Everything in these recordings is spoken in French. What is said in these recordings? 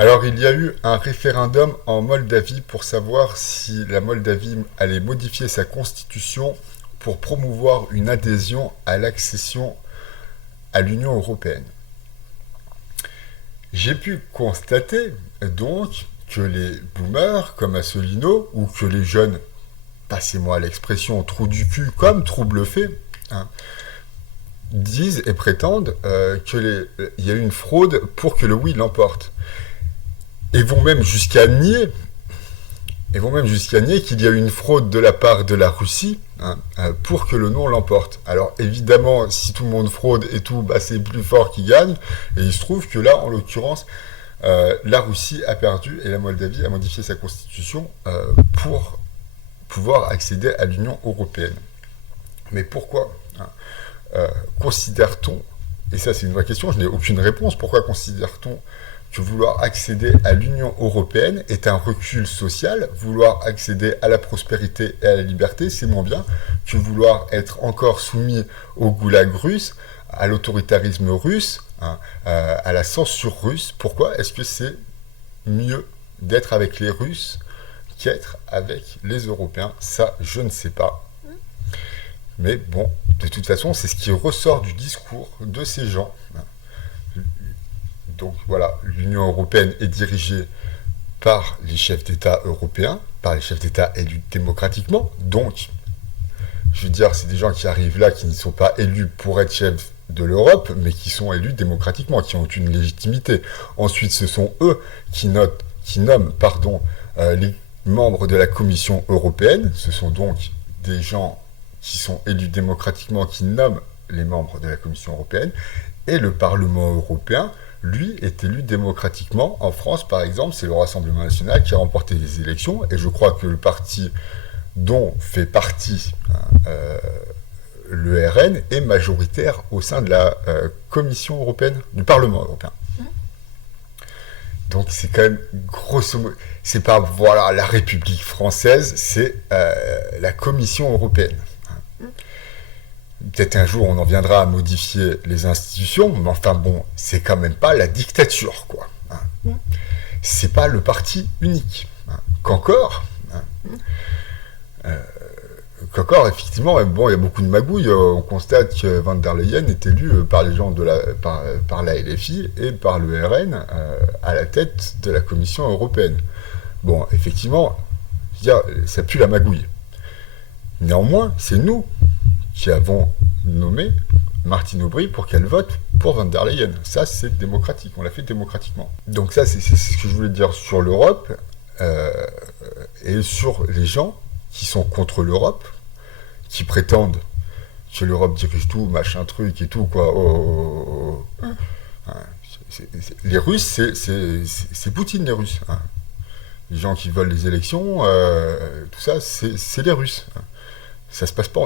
Alors, il y a eu un référendum en Moldavie pour savoir si la Moldavie allait modifier sa constitution pour promouvoir une adhésion à l'accession à l'Union européenne. J'ai pu constater donc que les boomers comme Asselineau ou que les jeunes, passez-moi l'expression trou du cul comme Trouble-Fait, hein, disent et prétendent qu'il y a eu une fraude pour que le oui l'emporte. Et vont même jusqu'à nier qu'il y a eu une fraude de la part de la Russie, hein, pour que le non l'emporte. Alors évidemment, si tout le monde fraude et tout, bah, c'est plus fort qui gagne. Et il se trouve que là, en l'occurrence, la Russie a perdu et la Moldavie a modifié sa constitution pour pouvoir accéder à l'Union européenne. Mais pourquoi, hein, considère-t-on, et ça c'est une vraie question, je n'ai aucune réponse, pourquoi considère-t-on que vouloir accéder à l'Union européenne est un recul social, vouloir accéder à la prospérité et à la liberté, c'est moins bien que vouloir être encore soumis au goulag russe, à l'autoritarisme russe, hein, à la censure russe. Pourquoi est-ce que c'est mieux d'être avec les Russes qu'être avec les Européens? Ça, je ne sais pas. Mais bon, de toute façon, c'est ce qui ressort du discours de ces gens. Donc voilà, l'Union européenne est dirigée par les chefs d'État européens, par les chefs d'État élus démocratiquement. Donc, je veux dire, c'est des gens qui arrivent là, qui ne sont pas élus pour être chefs de l'Europe, mais qui sont élus démocratiquement, qui ont une légitimité. Ensuite, ce sont eux qui nomment les membres de la Commission européenne. Ce sont donc des gens qui sont élus démocratiquement, qui nomment les membres de la Commission européenne. Et le Parlement européen, lui, est élu démocratiquement. En France, par exemple, c'est le Rassemblement national qui a remporté les élections, et je crois que le parti dont fait partie le RN est majoritaire au sein de la Commission européenne, du Parlement européen. Donc c'est quand même grosso modo, c'est pas voilà la République française, c'est la Commission européenne. Peut-être un jour on en viendra à modifier les institutions, mais enfin bon, c'est quand même pas la dictature, quoi. C'est pas le parti unique. Qu'encore, effectivement, bon, il y a beaucoup de magouilles. On constate que Van der Leyen est élu par les gens par la LFI et par le RN à la tête de la Commission européenne. Bon, effectivement, je veux dire, ça pue la magouille. Néanmoins, c'est nous qui avons nommé Martine Aubry pour qu'elle vote pour Van der Leyen. Ça, c'est démocratique. On l'a fait démocratiquement. Donc ça, c'est ce que je voulais dire sur l'Europe et sur les gens qui sont contre l'Europe, qui prétendent que l'Europe dirige tout, machin truc et tout, quoi. Les Russes, c'est Poutine, les Russes. Les gens qui volent les élections, tout ça, c'est les Russes. Ça se passe pas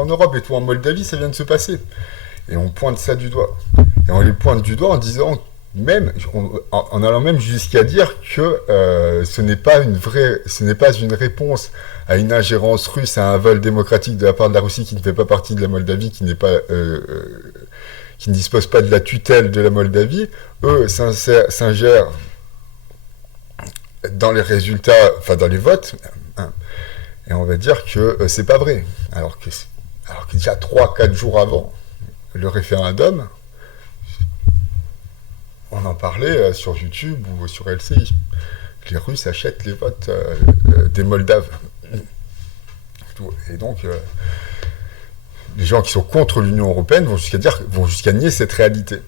en Europe, et tout en Moldavie, ça vient de se passer. Et on pointe ça du doigt. Et on les pointe du doigt en disant, en allant même jusqu'à dire que ce n'est pas une réponse à une ingérence russe, à un vol démocratique de la part de la Russie qui ne fait pas partie de la Moldavie, qui ne dispose pas de la tutelle de la Moldavie. Eux s'ingèrent dans les résultats, enfin dans les votes, hein, et on va dire que c'est pas vrai. Alors que déjà 3-4 jours avant le référendum, on en parlait sur YouTube ou sur LCI. Les Russes achètent les votes des Moldaves. Et donc, les gens qui sont contre l'Union européenne vont jusqu'à nier cette réalité.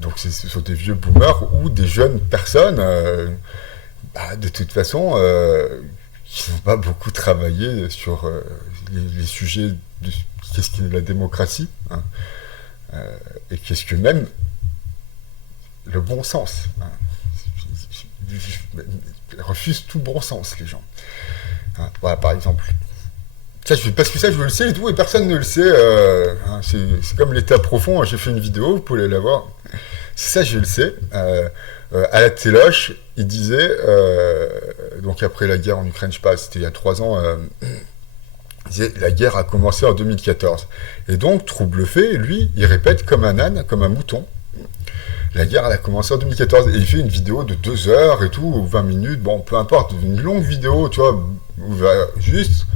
Donc, ce sont des vieux boomers ou des jeunes personnes, de toute façon, qui n'ont pas beaucoup travaillé sur les sujets de qu'est-ce qu'est la démocratie, hein, et qu'est-ce que même le bon sens. Hein. Ils refusent tout bon sens, les gens. Hein, voilà, par exemple. Parce que ça, je le sais et tout, et personne ne le sait. Hein, c'est comme l'état profond. Hein, j'ai fait une vidéo, vous pouvez la voir. C'est ça, je le sais. À la téloche, il disait, donc après la guerre en Ukraine, je sais pas, c'était il y a 3 ans, il disait, la guerre a commencé en 2014. Et donc, Trouble-Fait, lui, il répète comme un âne, comme un mouton. La guerre, elle a commencé en 2014. Et il fait une vidéo de 2 heures et tout, ou 20 minutes, bon, peu importe, une longue vidéo, tu vois, où il va juste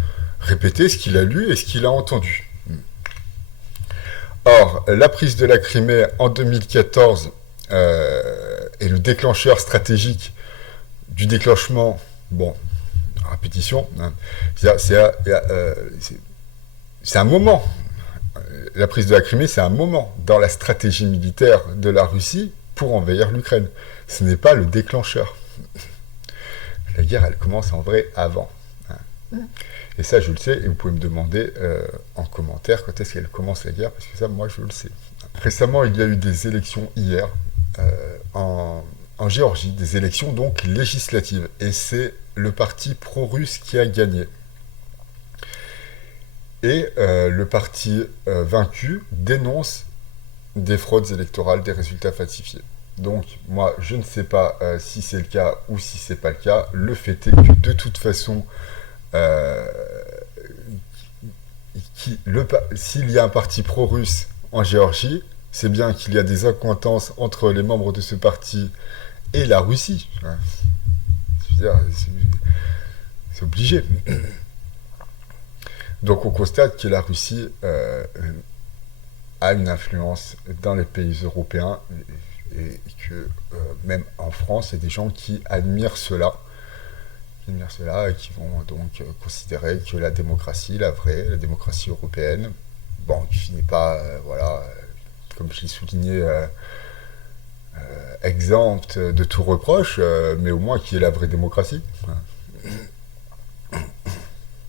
répéter ce qu'il a lu et ce qu'il a entendu. Or, la prise de la Crimée en 2014 est le déclencheur stratégique du déclenchement, bon, répétition, hein, c'est un moment. La prise de la Crimée, c'est un moment dans la stratégie militaire de la Russie pour envahir l'Ukraine. Ce n'est pas le déclencheur. La guerre, elle commence en vrai avant. Et ça, je le sais, et vous pouvez me demander en commentaire quand est-ce qu'elle commence la guerre, parce que ça, moi, je le sais. Récemment, il y a eu des élections hier en Géorgie, des élections donc législatives, et c'est le parti pro-russe qui a gagné. Et le parti vaincu dénonce des fraudes électorales, des résultats falsifiés. Donc, moi, je ne sais pas si c'est le cas ou si c'est pas le cas. Le fait est que, de toute façon, s'il y a un parti pro-russe en Géorgie, c'est bien qu'il y a des accointances entre les membres de ce parti et la Russie. Je veux dire, c'est obligé. Donc on constate que la Russie a une influence dans les pays européens et que même en France, il y a des gens qui admirent cela et qui vont donc considérer que la démocratie, la vraie, la démocratie européenne, bon, qui n'est pas, voilà, comme je l'ai souligné, exempte de tout reproche, mais au moins qui est la vraie démocratie.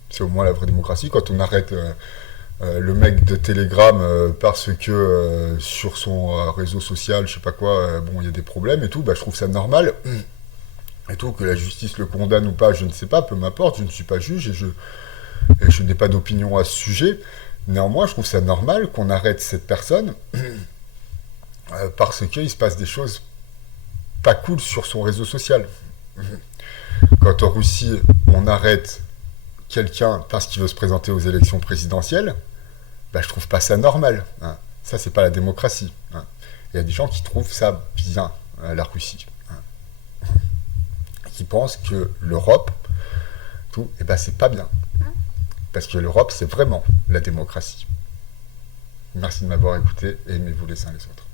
C'est au moins la vraie démocratie. Quand on arrête le mec de Telegram parce que sur son réseau social, je sais pas quoi, bon, il y a des problèmes et tout, bah, je trouve ça normal. Et tout, que la justice le condamne ou pas, je ne sais pas, peu m'importe, je ne suis pas juge et je n'ai pas d'opinion à ce sujet. Néanmoins, je trouve ça normal qu'on arrête cette personne parce qu'il se passe des choses pas cool sur son réseau social. Quand en Russie, on arrête quelqu'un parce qu'il veut se présenter aux élections présidentielles, bah, je trouve pas ça normal. Hein. Ça, c'est pas la démocratie. Hein. Il y a des gens qui trouvent ça bien, la Russie. Hein. Qui pensent que l'Europe, tout, eh ben, c'est pas bien. Parce que l'Europe, c'est vraiment la démocratie. Merci de m'avoir écouté et aimez-vous les uns les autres.